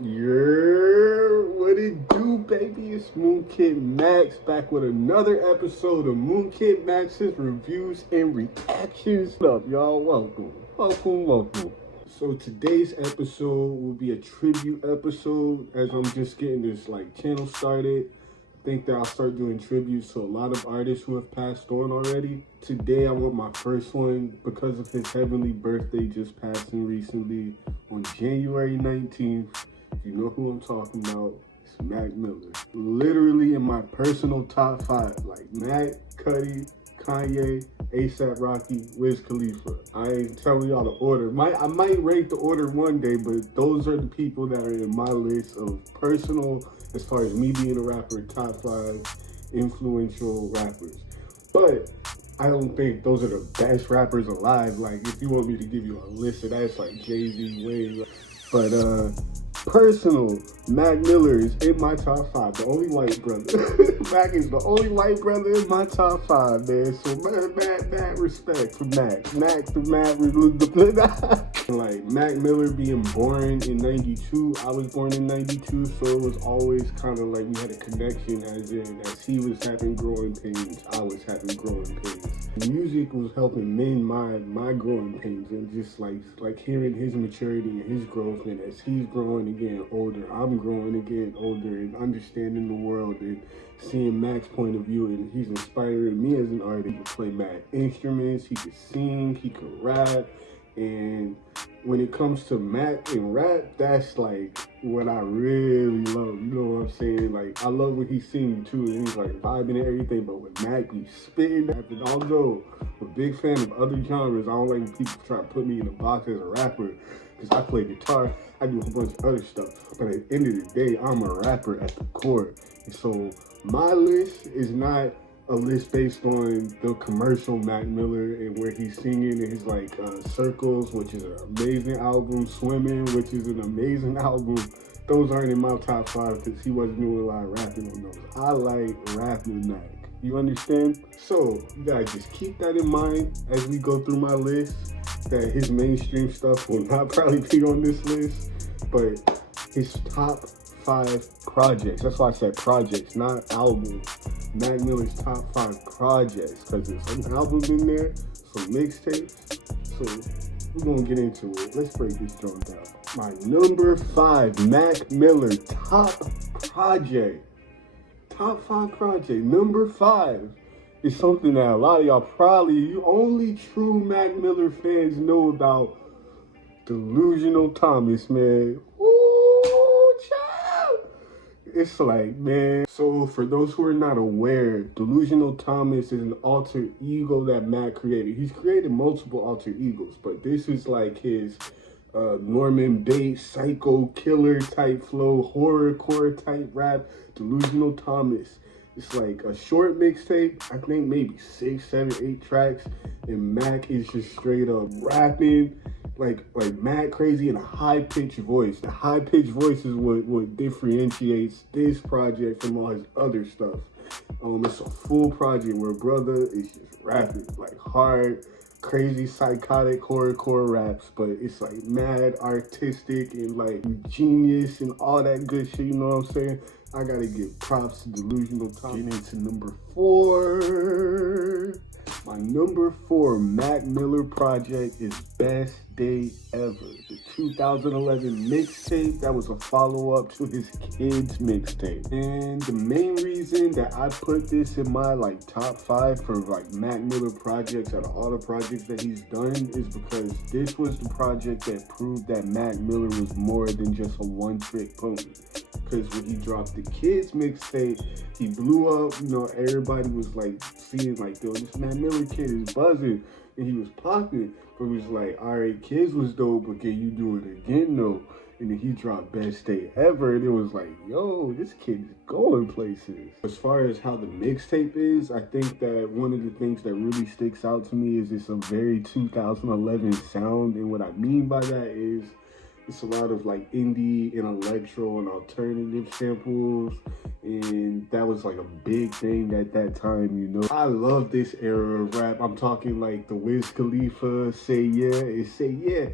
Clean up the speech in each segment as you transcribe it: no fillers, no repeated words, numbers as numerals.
What it do, baby? It's MOONKID Max back with another episode of MOONKID Max's reviews and reactions. What up, y'all? Welcome. So today's episode will be a tribute episode, as I'm just getting this channel started. I think that I'll start doing tributes to a lot of artists who have passed on already. Today I want my first one because of his heavenly birthday just passing recently on January 19th. If you know who I'm talking about, it's Mac Miller. Literally in my personal top 5, like Mac, Cudi, Kanye, A$AP Rocky, Wiz Khalifa. I ain't telling y'all the order. I might rank the order one day, but those are the people that are in my list of personal, as far as me being a rapper, top 5 influential rappers. But I don't think those are the best rappers alive. Like, if you want me to give you a list of that, it's like Jay-Z, Wayne. But personal, Mac Miller is in my top 5, the only white brother. Mac is the only white brother in my top 5, man. So mad respect for Mac. Mac to Mac. Like, Mac Miller being born in 92, I was born in 92, so it was always kind of like we had a connection, as he was having growing pains, I was having growing pains. Music was helping mend my growing pains, and just like hearing his maturity and his growth, and as he's growing and getting older, I'm growing and getting older, and understanding the world and seeing Mac's point of view, and he's inspiring me as an artist. He could play mad instruments, he could sing, he could rap, and when it comes to Mac and rap, that's like what I really love. You know what I'm saying? Like, I love when he's singing too, and he's like vibing and everything, but when Mac be spitting, and although I'm a big fan of other genres, I don't like when people try to put me in a box as a rapper, because I play guitar, I do a whole bunch of other stuff, but at the end of the day, I'm a rapper at the core. And so my list is not a list based on the commercial Mac Miller and where he's singing in his Circles, which is an amazing album, Swimming, which is an amazing album. Those aren't in my top 5 because he wasn't doing a lot of rapping on those. I like rapping Mac. You understand? So you gotta just keep that in mind as we go through my list, that his mainstream stuff will not probably be on this list, but his top 5 projects. That's why I said projects, not albums. Mac Miller's top 5 projects, because there's some albums in there, some mixtapes. So we're gonna get into it. Let's break this joint down. My number 5 Mac Miller top project. Top 5 project. Number 5 is something that a lot of y'all probably, only true Mac Miller fans know about. Delusional Thomas, man. It's like, man. So for those who are not aware, Delusional Thomas is an alter ego that Mac created. He's created multiple alter egos, but this is like his Norman Bates, psycho killer type flow, horrorcore type rap. Delusional Thomas. It's like a short mixtape, I think maybe 6, 7, 8 tracks, and Mac is just straight up rapping like mad crazy in a high-pitched voice. The high-pitched voice is what differentiates this project from all his other stuff. It's a full project where brother is just rapping like hard, crazy, psychotic horrorcore raps, but it's like mad artistic and like genius and all that good shit, you know what I'm saying? I gotta give props to Delusional Thomas. Getting into number 4. My number 4 Mac Miller project is Best Day Ever, the 2011 mixtape that was a follow-up to his Kids mixtape. And the main reason that I put this in my top 5 for Mac Miller projects out of all the projects that he's done is because this was the project that proved that Mac Miller was more than just a one-trick pony. Because when he dropped the Kids mixtape, he blew up. You know, everybody was seeing yo, this Mac Miller kid is buzzing, and he was popping. But it was like, all right, Kids was dope, but can you do it again though? And then he dropped Best Day Ever, and it was like, yo, this kid is going places. As far as how the mixtape is, I think that one of the things that really sticks out to me is it's a very 2011 sound, and what I mean by that is it's a lot of indie and electro and alternative samples, and that was a big thing at that time, you know. I love this era of rap. I'm talking the Wiz Khalifa, Say Yeah, and Say Yeah.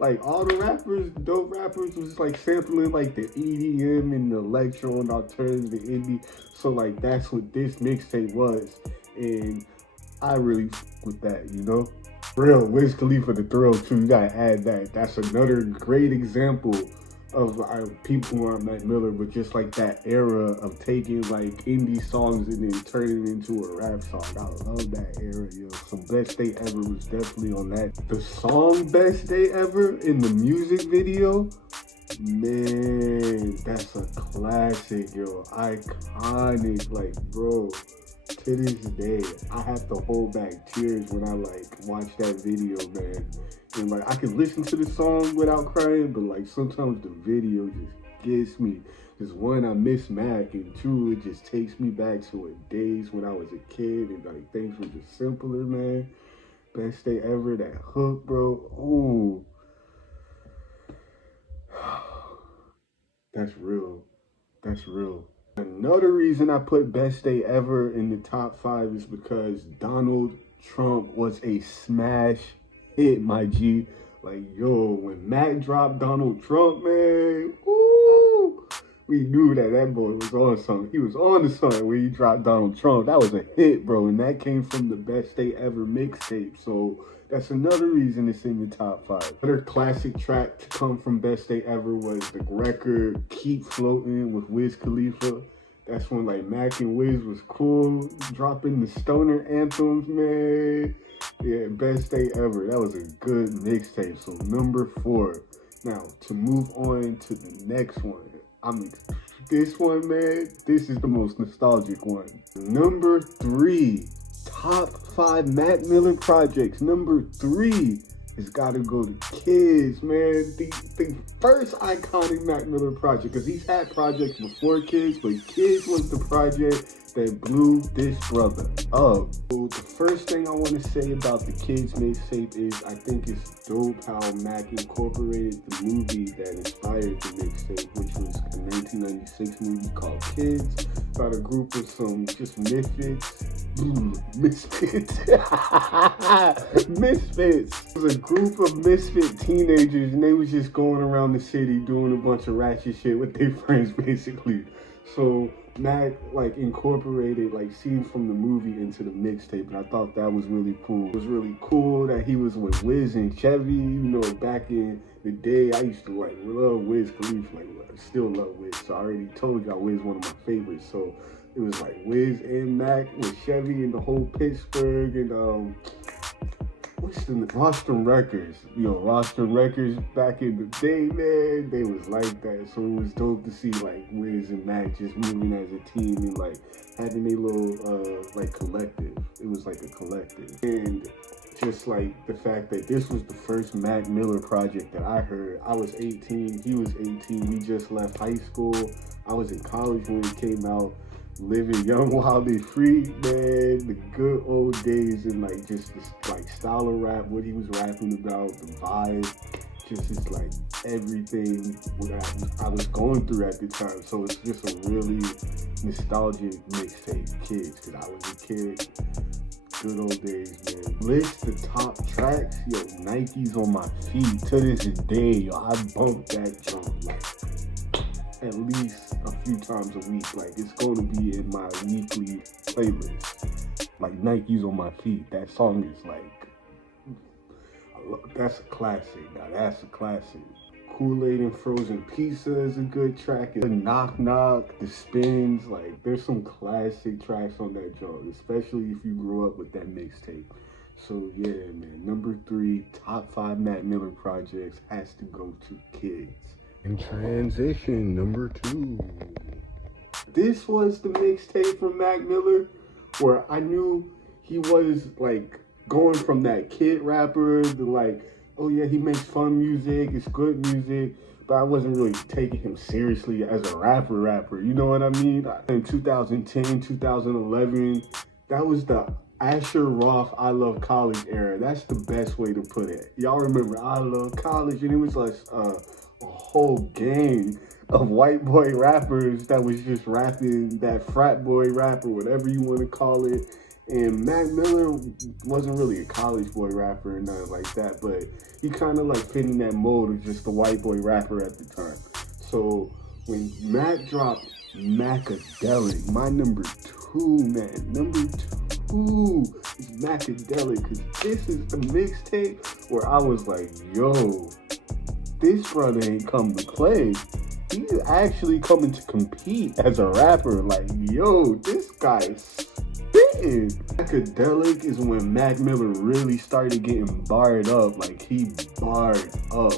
Like all the rappers, dope rappers was like sampling like the EDM and the electro and alternative, the indie. So like that's what this mixtape was. And I really with that, you know? Real, Wiz Khalifa The Thrill too, you gotta add that. That's another great example of people who aren't Mac Miller, but just like that era of taking like indie songs and then turning it into a rap song. I love that era, yo. So Best Day Ever was definitely on that. The song Best Day Ever in the music video, man, that's a classic, yo. Iconic, like, bro. To this day, I have to hold back tears when I like watch that video, man. And like I can listen to the song without crying, but like sometimes the video just gets me. Because one, I miss Mac, and two, it just takes me back to days when I was a kid and like things were just simpler, man. Best Day Ever, that hook, bro. Ooh. That's real. That's real. Another reason I put Best Day Ever in the top 5 is because Donald Trump was a smash hit, my G. Like, yo, when Mac dropped Donald Trump, man, woo, we knew that boy was on something. He was on to something when he dropped Donald Trump. That was a hit, bro, and that came from the Best Day Ever mixtape. So that's another reason it's in the top 5. Another classic track to come from Best Day Ever was the record Keep Floating with Wiz Khalifa. That's when like Mac and Wiz was cool, dropping the stoner anthems, man. Yeah, Best Day Ever. That was a good mixtape. So number 4. Now to move on to the next one. This one, man, this is the most nostalgic one. Number 3. Top 5 Mac Miller projects. Number 3 has got to go to Kids, man. The first iconic Mac Miller project, because he's had projects before Kids, but Kids was the project that blew this brother up. So the first thing I want to say about the Kids mixtape is I think it's dope how Mac incorporated the movie that inspired the mixtape, which was a 1996 movie called Kids, about a group of some just misfits. Misfits. Misfits. It was a group of misfit teenagers, and they was just going around the city doing a bunch of ratchet shit with their friends, basically. So Mac like incorporated like scenes from the movie into the mixtape, and I thought that was really cool. It was really cool that he was with Wiz and Chevy. You know, back in the day, I used to like love Wiz Khalifa. Like, I still love Wiz. So I already told y'all Wiz one of my favorites. So it was like Wiz and Mac with Chevy and the whole Pittsburgh and what's the Rostrum Records? Yo, Rostrum Records back in the day, man, they was like that. So it was dope to see like Wiz and Mac just moving as a team and like having a little like collective. It was like a collective. And just like the fact that this was the first Mac Miller project that I heard. I was 18, he was 18, we just left high school. I was in college when it came out. Living young, wild, and free, man. The good old days and like just this like style of rap, what he was rapping about, the vibe, just like everything what I was going through at the time. So it's just a really nostalgic mixtape, Kids, because I was a kid. Good old days, man. List the top tracks, yo. Nikes on My Feet. To this day, yo, I bump that jump like at least a few times a week. Like it's going to be in my weekly playlist. Like Nikes on My Feet. That song is like, that's a classic. Now that's a classic. Kool-Aid and Frozen Pizza is a good track. The Knock Knock, The Spins, like there's some classic tracks on that joint, especially if you grew up with that mixtape. So yeah, man, number 3, top 5 Mac Miller projects has to go to Kids. In transition, number 2. This was the mixtape from Mac Miller where I knew he was like going from that kid rapper to like, oh yeah, he makes fun music, it's good music, but I wasn't really taking him seriously as a rapper, you know what I mean? In 2010, 2011, that was the Asher Roth I Love College era. That's the best way to put it. Y'all remember I Love College, and it was like a whole gang of white boy rappers that was just rapping that frat boy rap or whatever you want to call it. And Mac Miller wasn't really a college boy rapper or nothing like that, but he kind of like fit in that mold of just a white boy rapper at the time. So when Mac dropped Macadelic, my number two, man, number two is Macadelic, because this is the mixtape where I was like, yo, this brother ain't come to play. He's actually coming to compete as a rapper. Like, yo, this guy's spitting. Macadelic is when Mac Miller really started getting barred up. Like, he barred up.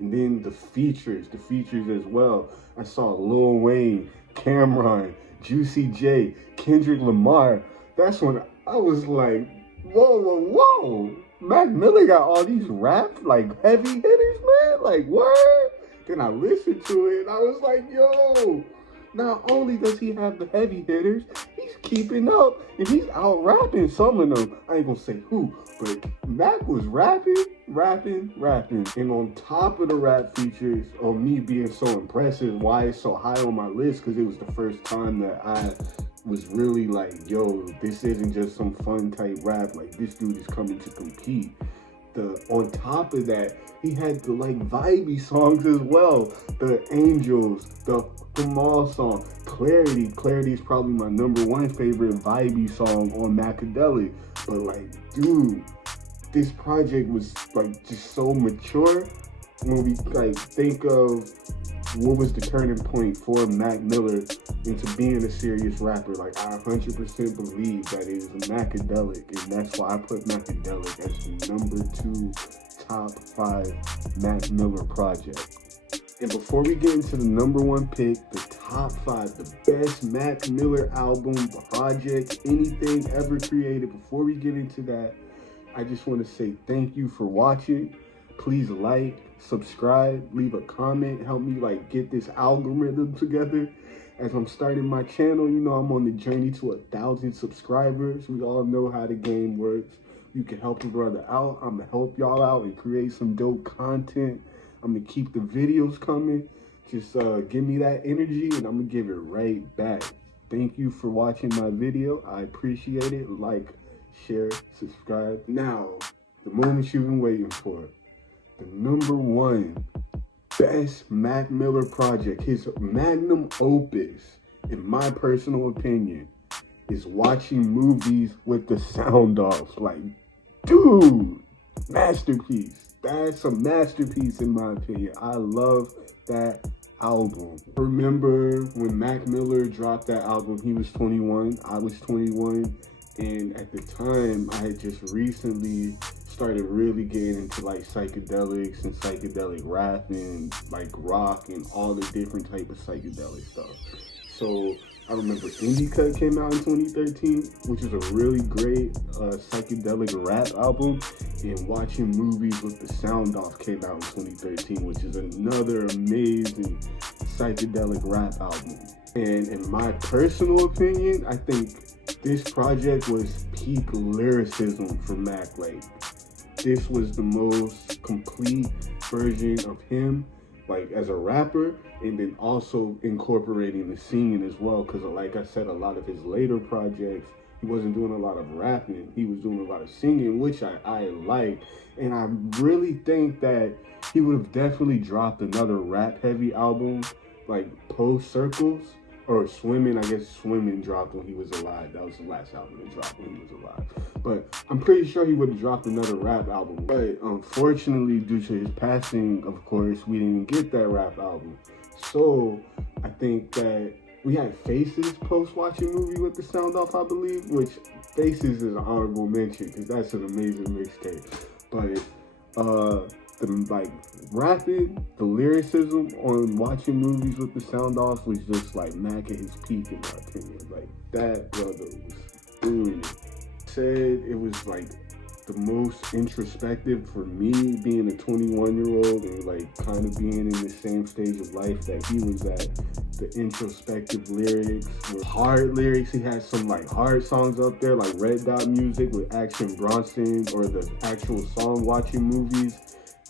And then the features as well. I saw Lil Wayne, Cameron, Juicy J, Kendrick Lamar. That's when I was like, whoa. Mac Miller got all these rap, like, heavy hitters, man. Like, what? Then I listened to it and I was like, yo, not only does he have the heavy hitters, he's keeping up and he's out rapping some of them. I ain't gonna say who, but Mac was rapping. And on top of the rap features, on me being so impressive, why it's so high on my list, because it was the first time that I was really like, yo, this isn't just some fun type rap. Like, this dude is coming to compete. On top of that, he had the like vibey songs as well. The Angels, the Mall song, Clarity is probably my number one favorite vibey song on Macadelic. But like, dude, this project was like just so mature. When we like think of what was the turning point for Mac Miller into being a serious rapper, like, I 100% believe that it is Macadelic, and that's why I put Macadelic as the number 2 top 5 Mac Miller project. And before we get into the number 1 pick, the top 5, the best Mac Miller album, project, anything ever created, before we get into that, I just want to say thank you for watching. Please like, subscribe, leave a comment, help me like get this algorithm together. As I'm starting my channel, you know, I'm on the journey to 1,000 subscribers. We all know how the game works. You can help a brother out. I'm gonna help y'all out and create some dope content. I'm gonna keep the videos coming. Just give me that energy and I'm gonna give it right back. Thank you for watching my video. I appreciate it. Like, share, subscribe. Now, the moment you've been waiting for. The number 1 best Mac Miller project, his magnum opus, in my personal opinion, is Watching Movies with the Sound Off. Like, dude, masterpiece. That's a masterpiece in my opinion. I love that album. Remember when Mac Miller dropped that album, he was 21, I was 21, and at the time, I had just recently started really getting into like psychedelics and psychedelic rap and like rock and all the different type of psychedelic stuff. So I remember Indie Cut came out in 2013, which is a really great psychedelic rap album, and Watching Movies with the Sound Off came out in 2013, which is another amazing psychedelic rap album. And in my personal opinion, I think this project was peak lyricism for Mac. Like, this was the most complete version of him, like, as a rapper, and then also incorporating the singing as well, because like I said, a lot of his later projects, he wasn't doing a lot of rapping, he was doing a lot of singing, which I like, and I really think that he would have definitely dropped another rap-heavy album, like post Circles, or Swimming. I guess Swimming dropped when he was alive. That was the last album that dropped when he was alive. But I'm pretty sure he would have dropped another rap album. But unfortunately, due to his passing, of course, we didn't get that rap album. So I think that we had Faces post Watching Movie with the Sound Off, I believe, which Faces is an honorable mention because that's an amazing mixtape. But the like rapping, the lyricism on Watching Movies with the Sound Off was just like Mac at his peak, in my opinion. Like, that brother was brilliant. Said it was like the most introspective for me, being a 21-year-old and like kind of being in the same stage of life that he was at. The introspective lyrics were hard lyrics. He had some like hard songs up there, like Red Dot Music with Action Bronson, or the actual song Watching Movies.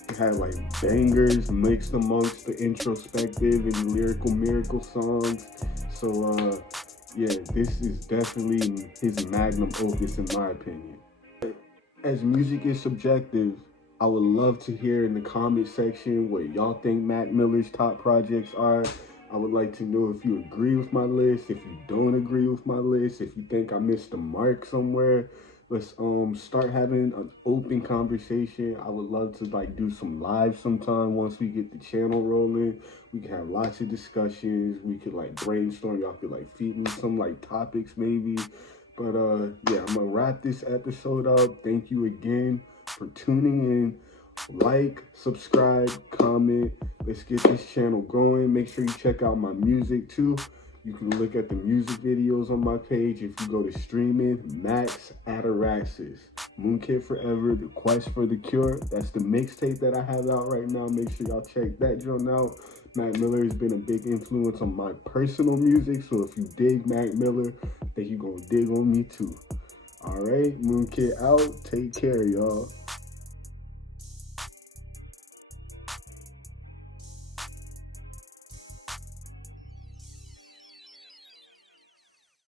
It had like bangers mixed amongst the introspective and lyrical miracle songs. So yeah, this is definitely his magnum opus in my opinion. As music is subjective, I would love to hear in the comment section what y'all think Mac Miller's top projects are. I would like to know if you agree with my list, if you don't agree with my list, if you think I missed the mark somewhere. Let's start having an open conversation. I would love to like do some live sometime once we get the channel rolling. We can have lots of discussions. We could like brainstorm. Y'all could like feed me some like topics maybe. But yeah, I'm gonna wrap this episode up. Thank you again for tuning in. Like, subscribe, comment. Let's get this channel going. Make sure you check out my music too. You can look at the music videos on my page if you go to streaming. Max Ataraxis, MOONKID Forever, The Quest for the Cure. That's the mixtape that I have out right now. Make sure y'all check that joint out. Mac Miller has been a big influence on my personal music, so if you dig Mac Miller, I think you're gonna dig on me too. All right, MOONKID out. Take care, y'all.